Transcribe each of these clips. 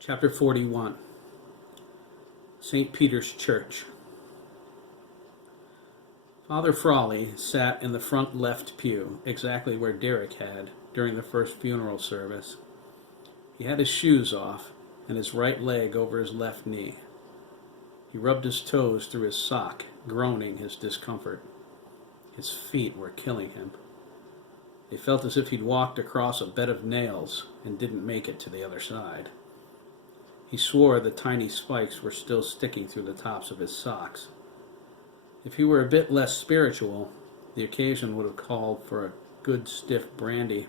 Chapter 41. St. Peter's Church. Father Frawley sat in the front left pew, exactly where Derek had during the first funeral service. He had his shoes off and his right leg over his left knee. He rubbed his toes through his sock, groaning his discomfort. His feet were killing him. They felt as if he'd walked across a bed of nails and didn't make it to the other side. He swore the tiny spikes were still sticking through the tops of his socks. If he were a bit less spiritual, the occasion would have called for a good stiff brandy.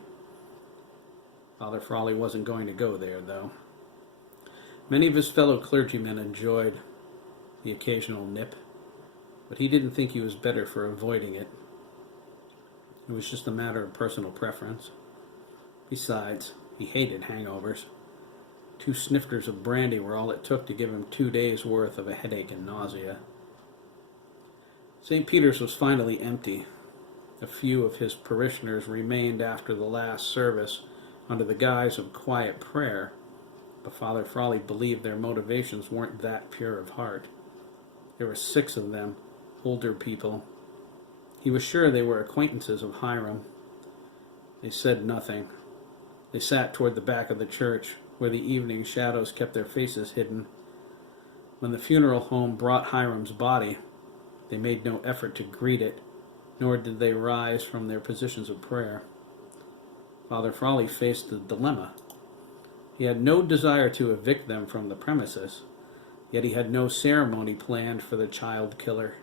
Father Frawley wasn't going to go there, though. Many of his fellow clergymen enjoyed the occasional nip, but he didn't think he was better for avoiding it. It was just a matter of personal preference. Besides, he hated hangovers. 2 snifters of brandy were all it took to give him 2 days' worth of a headache and nausea. St. Peter's was finally empty. A few of his parishioners remained after the last service under the guise of quiet prayer, but Father Frawley believed their motivations weren't that pure of heart. There were 6 of them, older people. He was sure they were acquaintances of Hiram. They said nothing. They sat toward the back of the church, where the evening shadows kept their faces hidden. When the funeral home brought Hiram's body, they made no effort to greet it, nor did they rise from their positions of prayer. Father Frawley faced a dilemma. He had no desire to evict them from the premises, yet he had no ceremony planned for the child killer.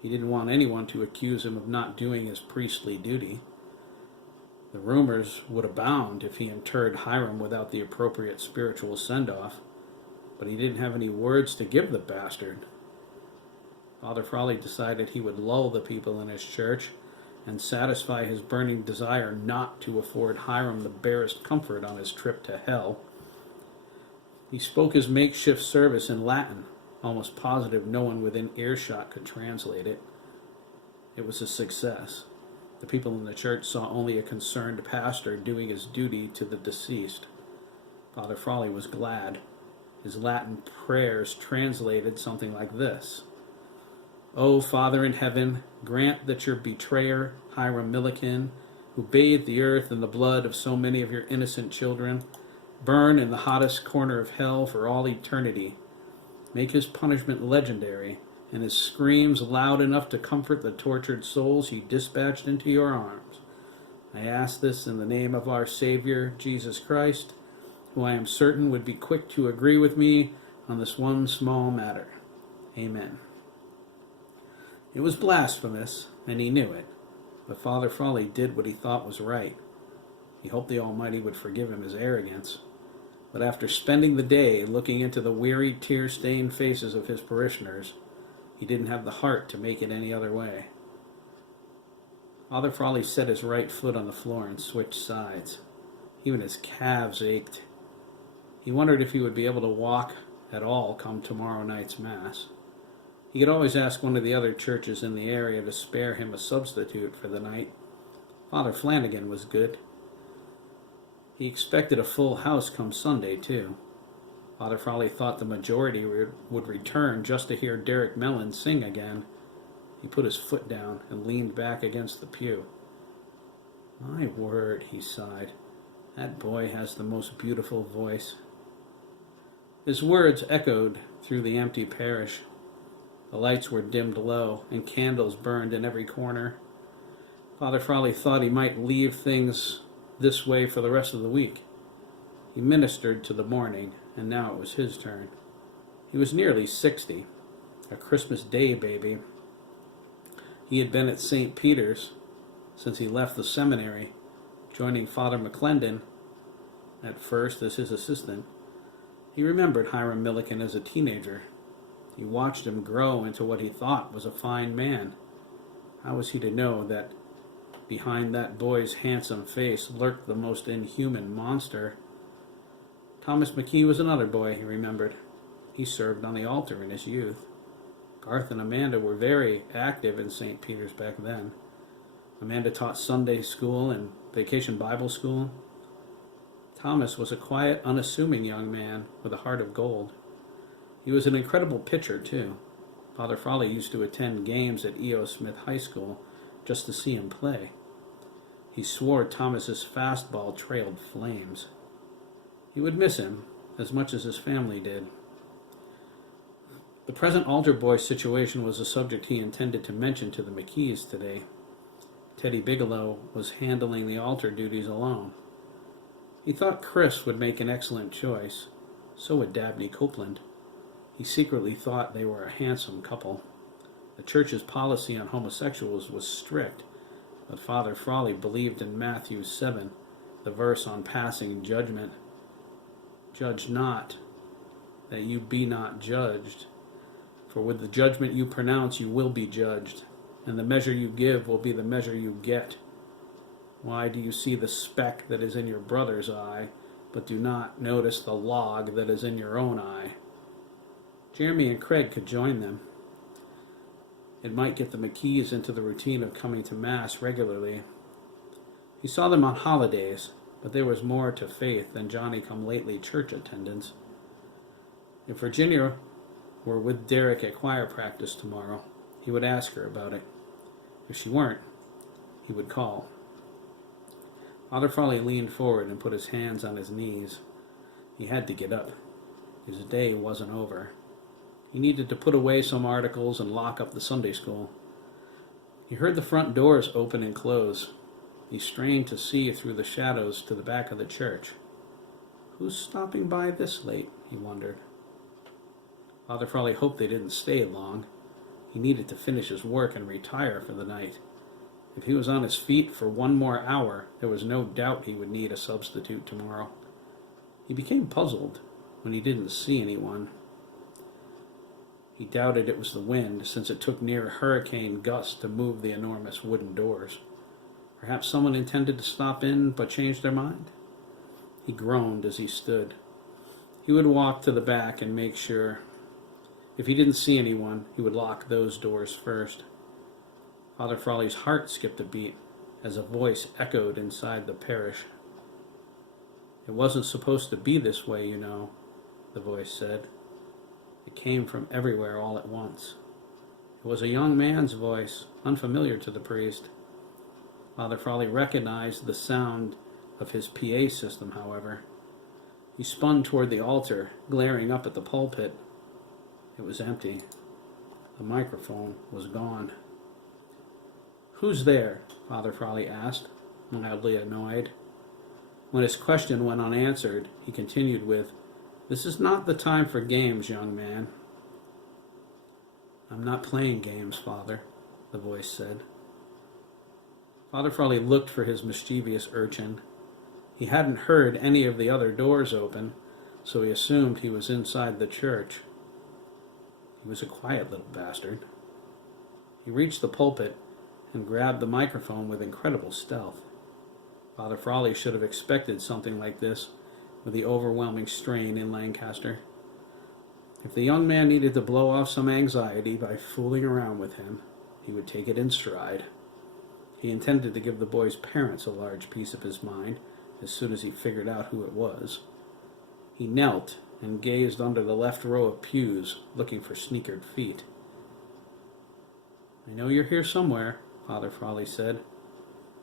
He didn't want anyone to accuse him of not doing his priestly duty. The rumors would abound if he interred Hiram without the appropriate spiritual send-off, but he didn't have any words to give the bastard. Father Frawley decided he would lull the people in his church and satisfy his burning desire not to afford Hiram the barest comfort on his trip to hell. He spoke his makeshift service in Latin, almost positive no one within earshot could translate it. It was a success. The people in the church saw only a concerned pastor doing his duty to the deceased. Father Frawley was glad. His Latin prayers translated something like this: O Father in heaven, grant that your betrayer, Hiram Milliken, who bathed the earth in the blood of so many of your innocent children, burn in the hottest corner of hell for all eternity. Make his punishment legendary, and his screams loud enough to comfort the tortured souls he dispatched into your arms. I ask this in the name of our Savior, Jesus Christ, who I am certain would be quick to agree with me on this one small matter. Amen. It was blasphemous, and he knew it, but Father Frawley did what he thought was right. He hoped the Almighty would forgive him his arrogance, but after spending the day looking into the weary, tear-stained faces of his parishioners, he didn't have the heart to make it any other way. Father Frawley set his right foot on the floor and switched sides. Even his calves ached. He wondered if he would be able to walk at all come tomorrow night's Mass. He could always ask one of the other churches in the area to spare him a substitute for the night. Father Flanagan was good. He expected a full house come Sunday, too. Father Frawley thought the majority would return just to hear Derek Mellon sing again. He put his foot down and leaned back against the pew. My word, he sighed. That boy has the most beautiful voice. His words echoed through the empty parish. The lights were dimmed low, and candles burned in every corner. Father Frawley thought he might leave things this way for the rest of the week. He ministered to the morning, and now it was his turn. He was nearly 60, a Christmas Day baby. He had been at St. Peter's since he left the seminary, joining Father McClendon at first as his assistant. He remembered Hiram Milliken as a teenager. He watched him grow into what he thought was a fine man. How was he to know that behind that boy's handsome face lurked the most inhuman monster? Thomas McKee was another boy, he remembered. He served on the altar in his youth. Garth and Amanda were very active in St. Peter's back then. Amanda taught Sunday school and vacation Bible school. Thomas was a quiet, unassuming young man with a heart of gold. He was an incredible pitcher, too. Father Frawley used to attend games at E.O. Smith High School just to see him play. He swore Thomas's fastball trailed flames. He would miss him as much as his family did. The present altar boy situation was a subject he intended to mention to the McKees today. Teddy Bigelow was handling the altar duties alone. He thought Chris would make an excellent choice. So would Dabney Copeland. He secretly thought they were a handsome couple. The church's policy on homosexuals was strict, but Father Frawley believed in Matthew 7, the verse on passing judgment. Judge not, that you be not judged. For with the judgment you pronounce you will be judged, and the measure you give will be the measure you get. Why do you see the speck that is in your brother's eye, but do not notice the log that is in your own eye? Jeremy and Craig could join them. It might get the McKees into the routine of coming to Mass regularly. He saw them on holidays, but there was more to faith than Johnny-come-lately church attendance. If Virginia were with Derek at choir practice tomorrow, he would ask her about it. If she weren't, he would call. Father Frawley leaned forward and put his hands on his knees. He had to get up. His day wasn't over. He needed to put away some articles and lock up the Sunday school. He heard the front doors open and close. He strained to see through the shadows to the back of the church. Who's stopping by this late, he wondered. Father Frawley hoped they didn't stay long. He needed to finish his work and retire for the night. If he was on his feet for one more hour, there was no doubt he would need a substitute tomorrow. He became puzzled when he didn't see anyone. He doubted it was the wind, since it took near hurricane gusts to move the enormous wooden doors. Perhaps someone intended to stop in, but changed their mind? He groaned as he stood. He would walk to the back and make sure. If he didn't see anyone, he would lock those doors first. Father Frawley's heart skipped a beat as a voice echoed inside the parish. It wasn't supposed to be this way, you know, the voice said. It came from everywhere all at once. It was a young man's voice, unfamiliar to the priest. Father Frawley recognized the sound of his PA system, however. He spun toward the altar, glaring up at the pulpit. It was empty. The microphone was gone. "Who's there?" Father Frawley asked, mildly annoyed. When his question went unanswered, he continued with, "This is not the time for games, young man." "I'm not playing games, Father," the voice said. Father Frawley looked for his mischievous urchin. He hadn't heard any of the other doors open, so he assumed he was inside the church. He was a quiet little bastard. He reached the pulpit and grabbed the microphone with incredible stealth. Father Frawley should have expected something like this with the overwhelming strain in Lancaster. If the young man needed to blow off some anxiety by fooling around with him, he would take it in stride. He intended to give the boy's parents a large piece of his mind as soon as he figured out who it was. He knelt and gazed under the left row of pews, looking for sneakered feet. "I know you're here somewhere," Father Frawley said.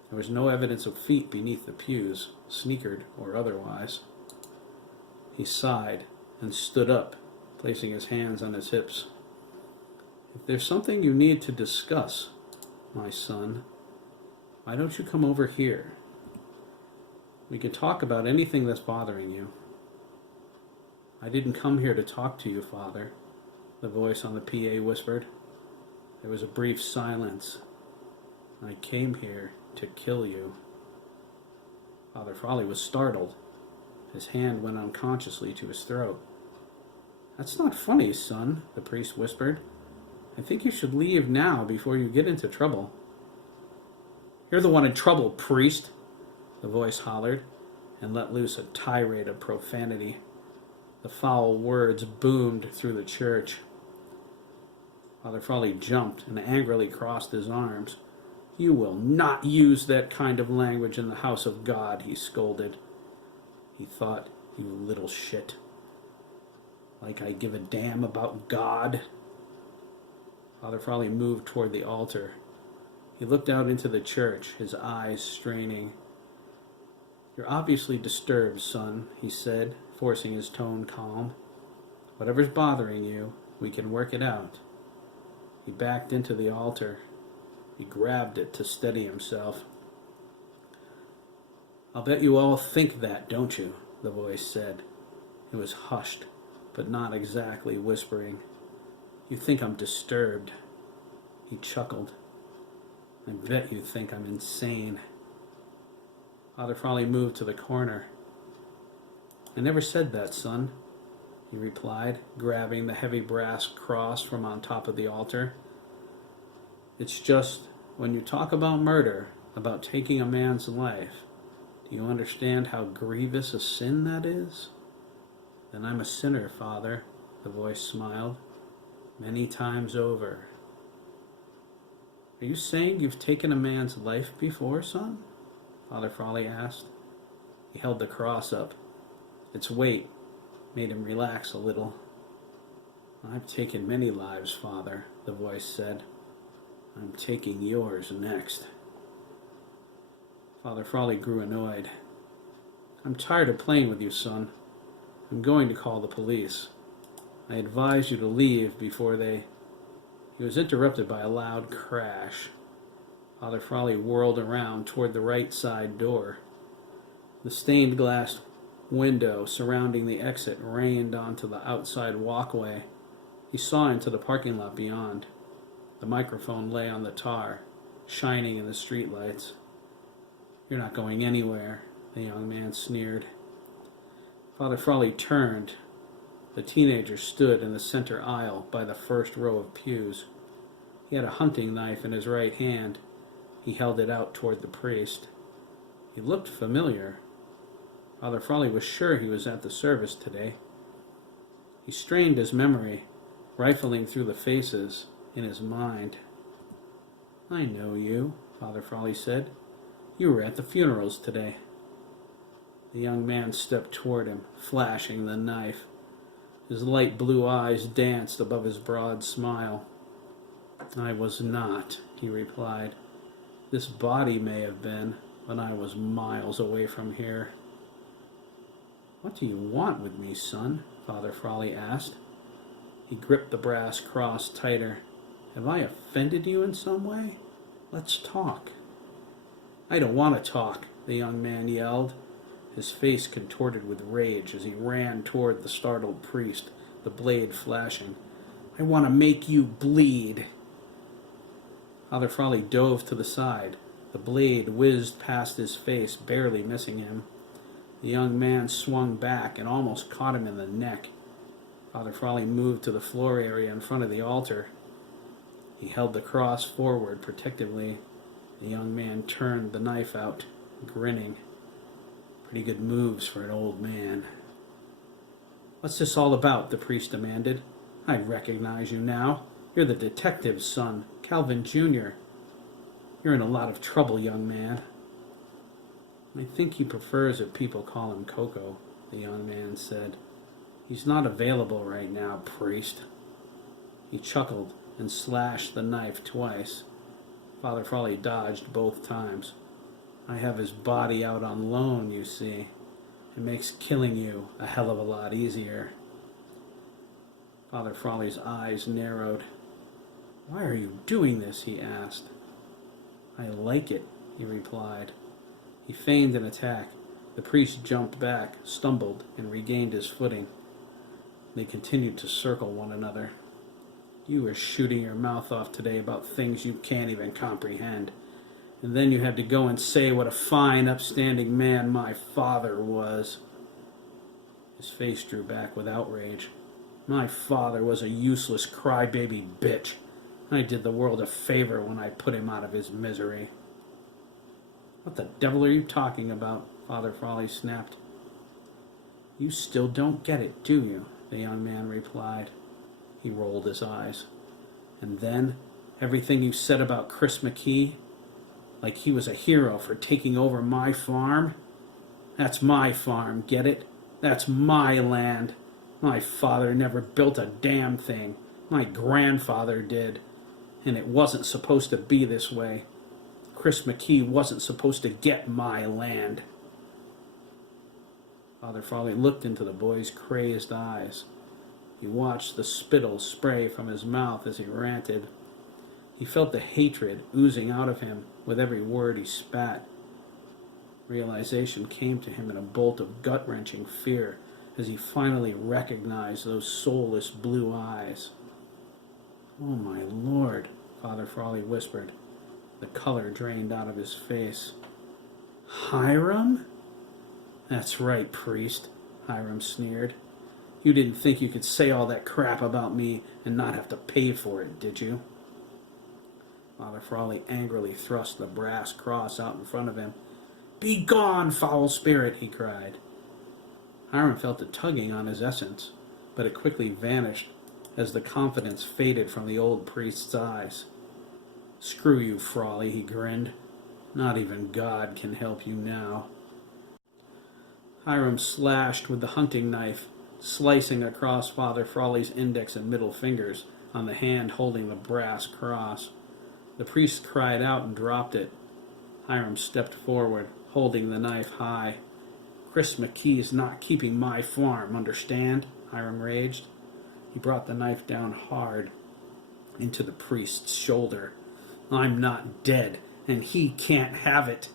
There was no evidence of feet beneath the pews, sneakered or otherwise. He sighed and stood up, placing his hands on his hips. "If there's something you need to discuss, my son, why don't you come over here? We can talk about anything that's bothering you." "I didn't come here to talk to you, Father," the voice on the PA whispered. There was a brief silence. "I came here to kill you." Father Frawley was startled. His hand went unconsciously to his throat. "That's not funny, son," the priest whispered. "I think you should leave now before you get into trouble." "You're the one in trouble, priest," the voice hollered, and let loose a tirade of profanity. The foul words boomed through the church. Father Frawley jumped and angrily crossed his arms. "You will not use that kind of language in the house of God," he scolded. he thought. You little shit. Like I give a damn about God? Father Frawley moved toward the altar. He looked out into the church, his eyes straining. You're obviously disturbed, son, he said, forcing his tone calm. Whatever's bothering you, we can work it out. He backed into the altar. He grabbed it to steady himself. I'll bet you all think that, don't you? The voice said. It was hushed, but not exactly whispering. You think I'm disturbed. He chuckled. I bet you think I'm insane. Father Frawley moved to the corner. I never said that, son, he replied, grabbing the heavy brass cross from on top of the altar. It's just, when you talk about murder, about taking a man's life, do you understand how grievous a sin that is? Then I'm a sinner, Father, the voice smiled, many times over. Are you saying you've taken a man's life before, son? Father Frawley asked. He held the cross up. Its weight made him relax a little. I've taken many lives, Father, the voice said. I'm taking yours next. Father Frawley grew annoyed. I'm tired of playing with you, son. I'm going to call the police. I advise you to leave before they... He was interrupted by a loud crash. Father Frawley whirled around toward the right side door. The stained glass window surrounding the exit rained onto the outside walkway. He saw into the parking lot beyond. The microphone lay on the tar, shining in the streetlights. You're not going anywhere, the young man sneered. Father Frawley turned. The teenager stood in the center aisle by the first row of pews. He had a hunting knife in his right hand. He held it out toward the priest. He looked familiar. Father Frawley was sure he was at the service today. He strained his memory, rifling through the faces in his mind. I know you, Father Frawley said. You were at the funerals today. The young man stepped toward him, flashing the knife. His light blue eyes danced above his broad smile. I was not, he replied. This body may have been, but I was miles away from here. What do you want with me, son? Father Frawley asked. He gripped the brass cross tighter. Have I offended you in some way? Let's talk. I don't want to talk, the young man yelled. His face contorted with rage as he ran toward the startled priest, the blade flashing. I want to make you bleed. Father Frawley dove to the side. The blade whizzed past his face, barely missing him. The young man swung back and almost caught him in the neck. Father Frawley moved to the floor area in front of the altar. He held the cross forward protectively. The young man turned the knife out, grinning. Pretty good moves for an old man. What's this all about? The priest demanded. I recognize you now. You're the detective's son, Calvin Jr. You're in a lot of trouble, young man. I think he prefers it people call him Coco, the young man said. He's not available right now, priest. He chuckled and slashed the knife twice. Father Frawley dodged both times. I have his body out on loan, you see. It makes killing you a hell of a lot easier. Father Frawley's eyes narrowed. Why are you doing this? He asked. I like it, he replied. He feigned an attack. The priest jumped back, stumbled, and regained his footing. They continued to circle one another. You were shooting your mouth off today about things you can't even comprehend. And then you had to go and say what a fine, upstanding man my father was. His face drew back with outrage. My father was a useless crybaby bitch. I did the world a favor when I put him out of his misery. What the devil are you talking about? Father Frawley snapped. You still don't get it, do you? The young man replied. He rolled his eyes. And then, everything you said about Chris McKee, like he was a hero for taking over my farm? That's my farm, get it? That's my land. My father never built a damn thing. My grandfather did. And it wasn't supposed to be this way. Chris McKee wasn't supposed to get my land. Father Frawley looked into the boy's crazed eyes. He watched the spittle spray from his mouth as he ranted. He felt the hatred oozing out of him with every word he spat. Realization came to him in a bolt of gut-wrenching fear as he finally recognized those soulless blue eyes. "Oh, my Lord," Father Frawley whispered. The color drained out of his face. "Hiram?" "That's right, priest," Hiram sneered. "You didn't think you could say all that crap about me and not have to pay for it, did you?" Father Frawley angrily thrust the brass cross out in front of him. "Be gone, foul spirit!" he cried. Hiram felt a tugging on his essence, but it quickly vanished as the confidence faded from the old priest's eyes. "Screw you, Frawley," he grinned. "Not even God can help you now." Hiram slashed with the hunting knife, slicing across Father Frawley's index and middle fingers on the hand holding the brass cross. The priest cried out and dropped it. Hiram stepped forward, holding the knife high. "Chris McKee's not keeping my farm, understand?" Hiram raged. He brought the knife down hard into the priest's shoulder. "I'm not dead, and he can't have it."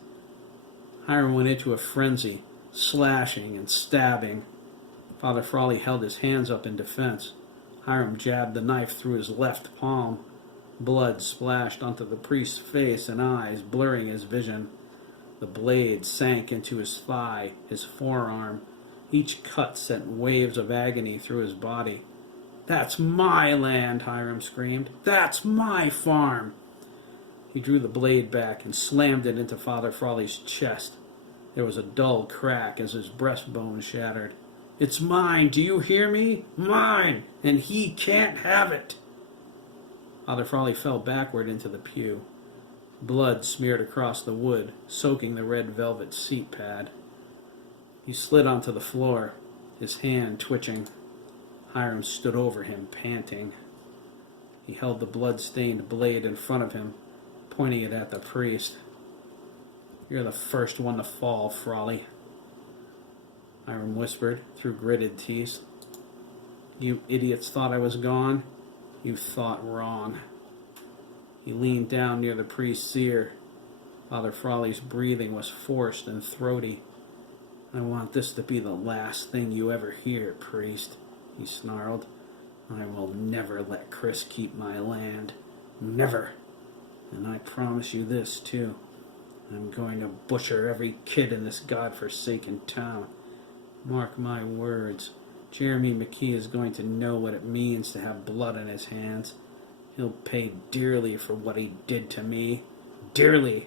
Hiram went into a frenzy, slashing and stabbing. Father Frawley held his hands up in defense. Hiram jabbed the knife through his left palm. Blood splashed onto the priest's face and eyes, blurring his vision. The blade sank into his thigh, his forearm. Each cut sent waves of agony through his body. "That's my land," Hiram screamed. "That's my farm." He drew the blade back and slammed it into Father Frawley's chest. There was a dull crack as his breastbone shattered. "It's mine, do you hear me? Mine, and he can't have it." Father Frawley fell backward into the pew. Blood smeared across the wood, soaking the red velvet seat pad. He slid onto the floor, his hand twitching. Hiram stood over him, panting. He held the blood-stained blade in front of him, pointing it at the priest. "You're the first one to fall, Frawley," Hiram whispered through gritted teeth. "You idiots thought I was gone? You thought wrong." He leaned down near the priest's ear. Father Frawley's breathing was forced and throaty. "I want this to be the last thing you ever hear, priest," he snarled. "I will never let Chris keep my land. Never. And I promise you this, too. I'm going to butcher every kid in this godforsaken town. Mark my words. Jeremy McKee is going to know what it means to have blood on his hands. He'll pay dearly for what he did to me. Dearly.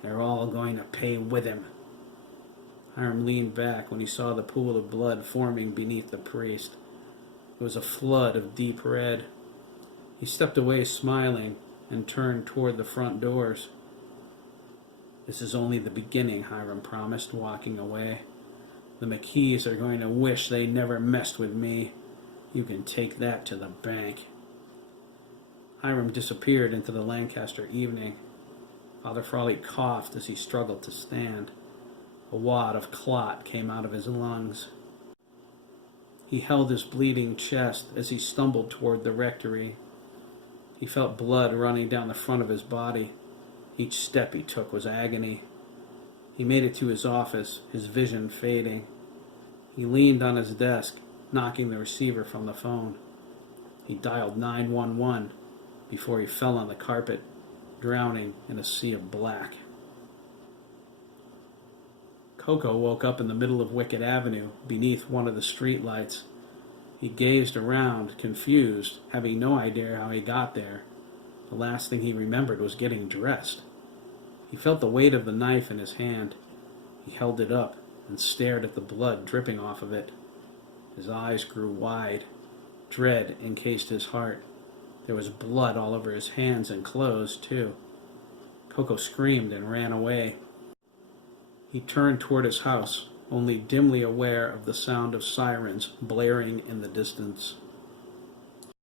They're all going to pay with him." Hiram leaned back when he saw the pool of blood forming beneath the priest. It was a flood of deep red. He stepped away smiling and turned toward the front doors. "This is only the beginning," Hiram promised, walking away. "The McKees are going to wish they never messed with me. You can take that to the bank." Hiram disappeared into the Lancaster evening. Father Frawley coughed as he struggled to stand. A wad of clot came out of his lungs. He held his bleeding chest as he stumbled toward the rectory. He felt blood running down the front of his body. Each step he took was agony. He made it to his office, his vision fading. He leaned on his desk, knocking the receiver from the phone. He dialed 911 before he fell on the carpet, drowning in a sea of black. Coco woke up in the middle of Wickett Avenue, beneath one of the street lights. He gazed around, confused, having no idea how he got there. The last thing he remembered was getting dressed. He felt the weight of the knife in his hand. He held it up and stared at the blood dripping off of it. His eyes grew wide. Dread encased his heart. There was blood all over his hands and clothes, too. Coco screamed and ran away. He turned toward his house, only dimly aware of the sound of sirens blaring in the distance.